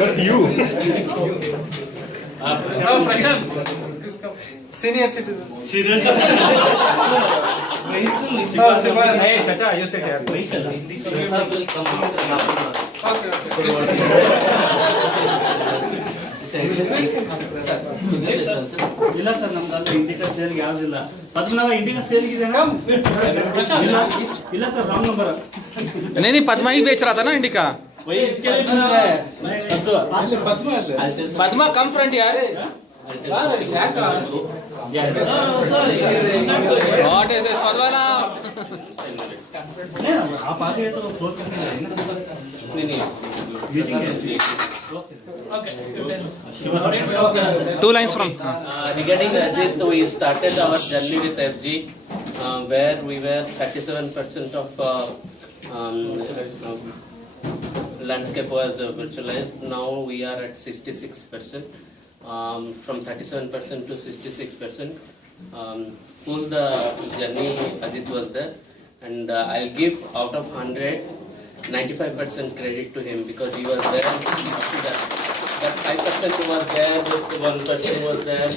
But you. Prashant. Senior citizens. Serious? Hey, Chacha, you sit here. ಇಲ್ಲ sir ನಮ್ದು Indica ಸೇಲ್ಗೆ ಯಾವ್ದಿಲ್ಲ Padmanabha Indica ಸೇಲ್ಗೆ ಇದೆ ಇಲ್ಲ sir wrong number नहीं पद्मा ही बेच रहा था ना इंडिका वही इसके लिए पद्मा कम फ्रंट यार व्हाट इज दिस पद्मा ना आप आ गए तो क्लोज करके नहीं two lines from regarding Ajit, we started our journey with FG, where we were 37% of landscape was virtualized. Now we are at 66%. From 37% to 66%. Full the journey Ajit was there, and I'll give out of 100, 95% credit to him because he was there up to that. That 5% was there, just 1% was there.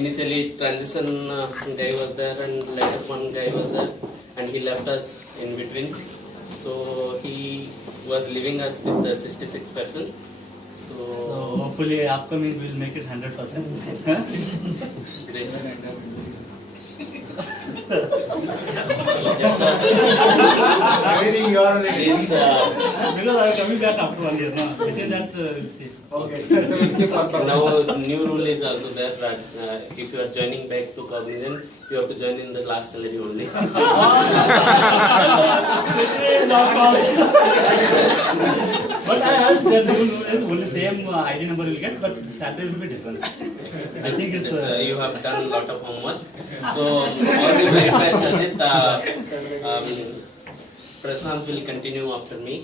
Initially transition guy was there, and later one guy was there, and he left us in between. So he was leaving us with the 66%. So hopefully upcoming will make it 100%. great. Everything you are ready. Because I am coming back after 1 year now. Within that we'll see. Okay. Now new rule is also there that if you are joining back to Cognizant, you have to join in the last salary only. But I heard that the rule is only same ID number will get, but salary will be different. I think it's You have done a lot of homework. So all the way back Ajit, Prashant will continue after me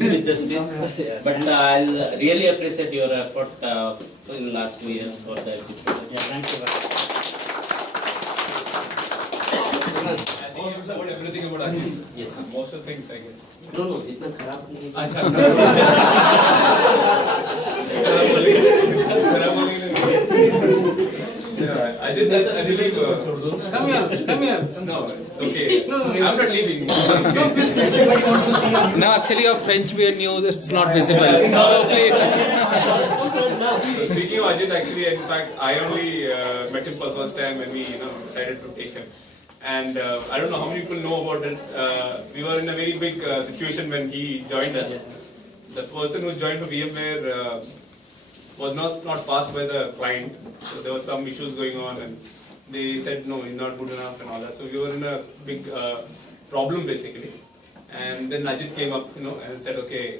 with the speech. But I'll really appreciate your effort in the last 2 years for that. yeah, thank you. About everything about Ajit. Yes. Most of the things, I guess. No, जितना खराब नहीं. I did that. I believe. Come here. No, it's okay. I'm not leaving. no actually your French beard news it's not visible so please So speaking of Ajit, actually, in fact, I only met him for the first time when we, decided to take him. And I don't know how many people know about it. We were in a very big situation when he joined us. The person who joined for VMware was not passed by the client. So there was some issues going on, and they said no, he's not good enough and all that. So we were in a big problem basically. And then Ajit came up, and said, okay,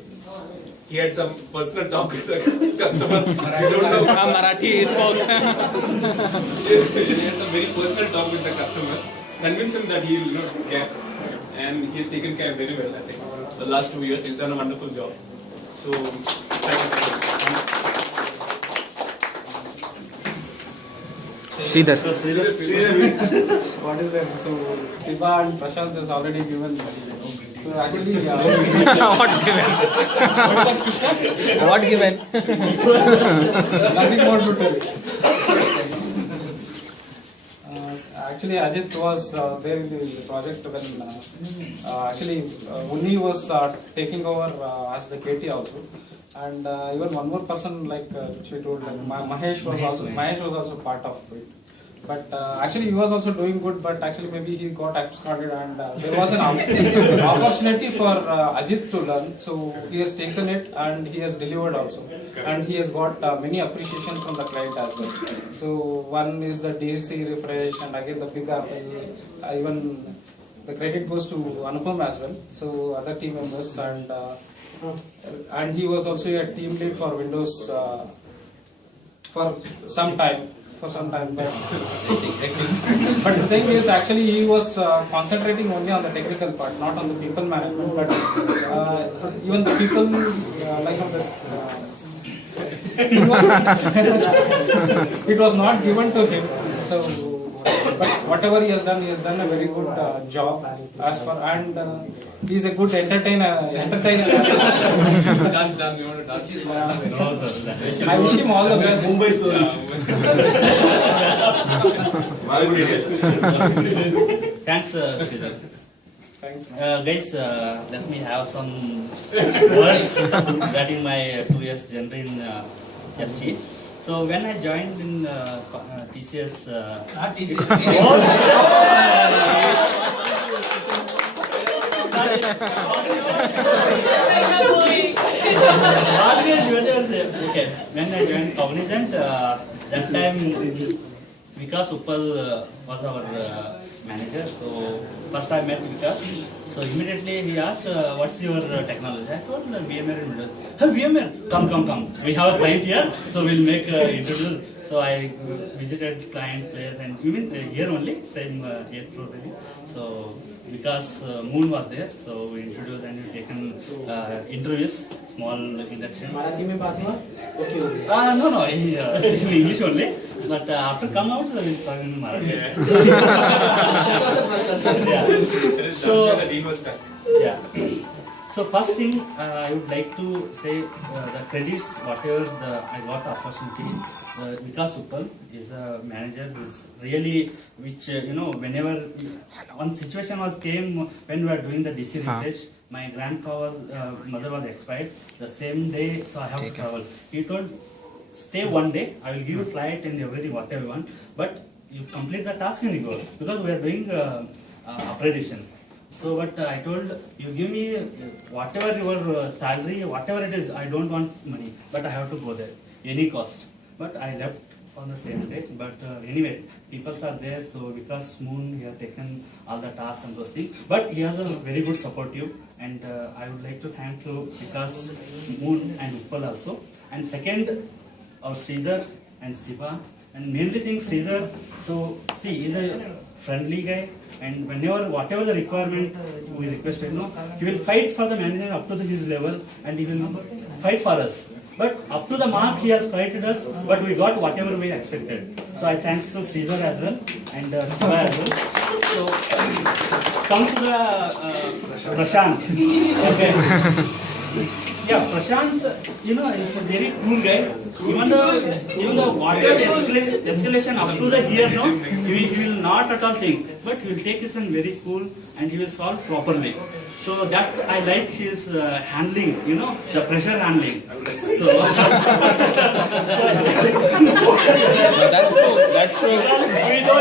he had some personal talk with the customer. We don't know. Marathi spoke He had some very personal talk with the customer. Convince him that he will care, and he has taken care very well. I think the last 2 years he's done a wonderful job. So thank you. Sridhar What is that? So Siva and Prashant has already given. So actually, what given nothing more to tell. Actually, Ajit was there in the project when Uni was taking over as the KT also, and even one more person which we told Mahesh was also part of it. But actually he was also doing good, but actually maybe he got absconded, and there was an opportunity for Ajit to learn, so he has taken it and he has delivered also, and he has got many appreciation from the client as well. So one is the DSC refresh, and again the big apple, even the credit goes to Anupam as well, so other team members, and he was also a team lead for Windows for some time. But the thing is, actually he was concentrating only on the technical part, not on the people management. But even the people it was not given to him. So, but whatever he has done a very good job as far, and he is a good entertainer. Dance, you want to dance? No, sir. I wish him all the best. Mumbai stories. Thanks, Sridhar. Thanks, man. Guys, let me have some words regarding my 2 years journey in FC. So when I joined in TCS, Not easy. okay, when I joined Cognizant, that time Vikas Uppal was our manager. So first I met Vikas. So immediately he asked, "What's your technology?" I told him VMware and Windows. "Hey, VMware, come. We have a client here, so we'll make introduce." So I visited client place and even here only same 8th floor really. So because Moon was there, so we introduced and we taken interviews, small induction. Marathi में बात हुआ? Okay, okay. No, he speaks English only. But after come out, we will talk in Marathi. That was the first time. Yeah. So The deal was done. yeah. So first thing I would like to say the credits whatever I got the opportunity. Vikas Uppal is a manager who is really which whenever one situation was came when we were doing the DC refresh, my grandfather mother was expired the same day, so I have to travel. He told, "Stay one day, I will give you flight and everything whatever you want, but you complete the task and you go," because we are doing upgradation. So but I told, "You give me whatever your salary, whatever it is, I don't want money, but I have to go there, any cost." But I left on the same day. But anyway, people are there. So because Moon, he has taken all the tasks and those things. But he has a very good supportive, and I would like to thank to because Moon and Uppal also. And second, our Sridhar and Siva. And mainly think Sridhar. So see, he's a friendly guy. And whenever, whatever the requirement we requested, he will fight for the manager up to his level, and he will fight for us. But up to the mark, he has fighted us, but we got whatever we expected. So I thanks to Sridhar as well and Siva as well. So come to the Prashant. Okay. Yeah, Prashant, is a very cool guy. Even the water escalation up to the here, he will not at all think, but he will take this and very cool, and he will solve properly. So that I like his handling, the pressure handling. So That's true. we know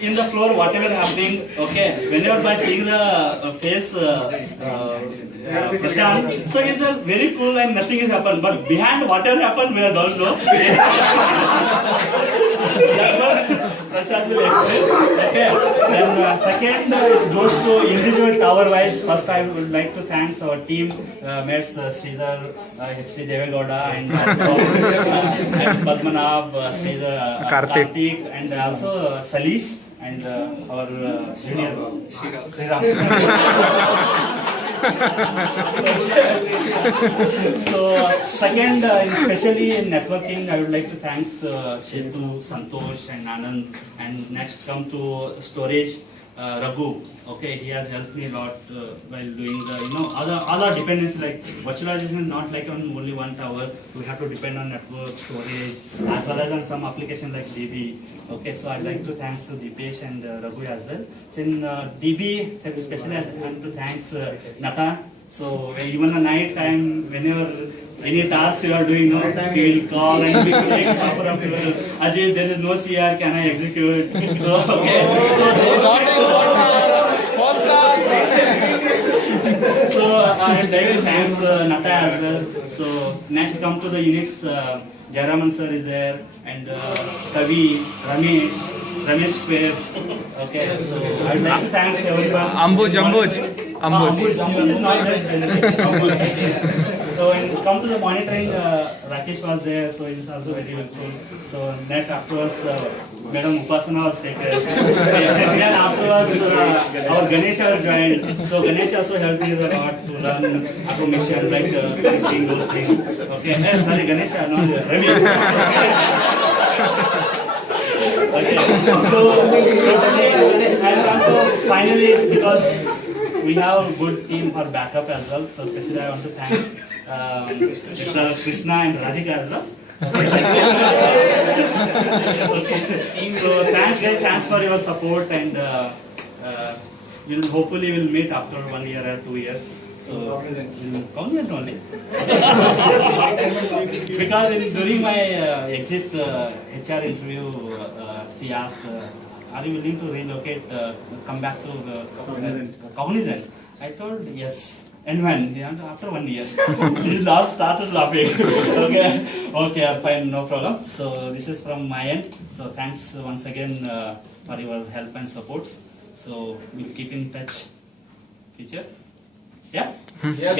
in the floor, whatever happening, okay, whenever by seeing the face, Prashant, so it's a very cool and nothing is happened, but behind whatever happened, we don't know. Prashant will explain. Okay. Then second is goes to individual tower wise. First, I would like to thank our team, mates Sridhar, H.D. Devegowda, and Padmanabh, Sridhar, Karthik, and also Salish, and our junior Sriram. So second, especially in networking, I would like to thank Setu, Santosh, and Anand. And next come to storage, Raghu. Okay, he has helped me a lot while doing the all our dependencies like virtualization is not like on only one tower. We have to depend on network, storage, as well as on some application like DB. Okay, so I'd like to thank to Deepesh and Raghu as well. So in DB, especially I want to thank Nata. So even the night time, whenever any task you are doing, he will call and we will take proper approval. Ajay, there is no CR, can I execute? So okay. So I'd like to thank Nata as well. So next come to the Unix, Jaraman sir is there, and Kavi, Ramesh Squares. Okay, so I'd like to thank everyone. Ambuj. Ambuj is not there. So come to the monitoring, Rakesh was there, so he's also very helpful. So net afterwards, Madam Upasana was taken. Then afterwards, our Ganesha was joined. So Ganesha also helped me a lot to run automation, like scripting those things. Okay, sorry Ganesha, not Ravi. Okay. So I want to finally, because we have a good team for backup as well. So especially I want to thank Mr. Krishna and Radhika as well. Okay. So thanks guys, thanks for your support, and we'll hopefully meet after 1 year or 2 years. So Cognizant only. Because during my exit HR interview, she asked, "Are you willing to relocate, come back to Cognizant?" I told yes. And when? And after 1 year. She started laughing. Okay, fine, no problem. So this is from my end. So thanks once again for your help and support. So we'll keep in touch future. Yeah? Yes.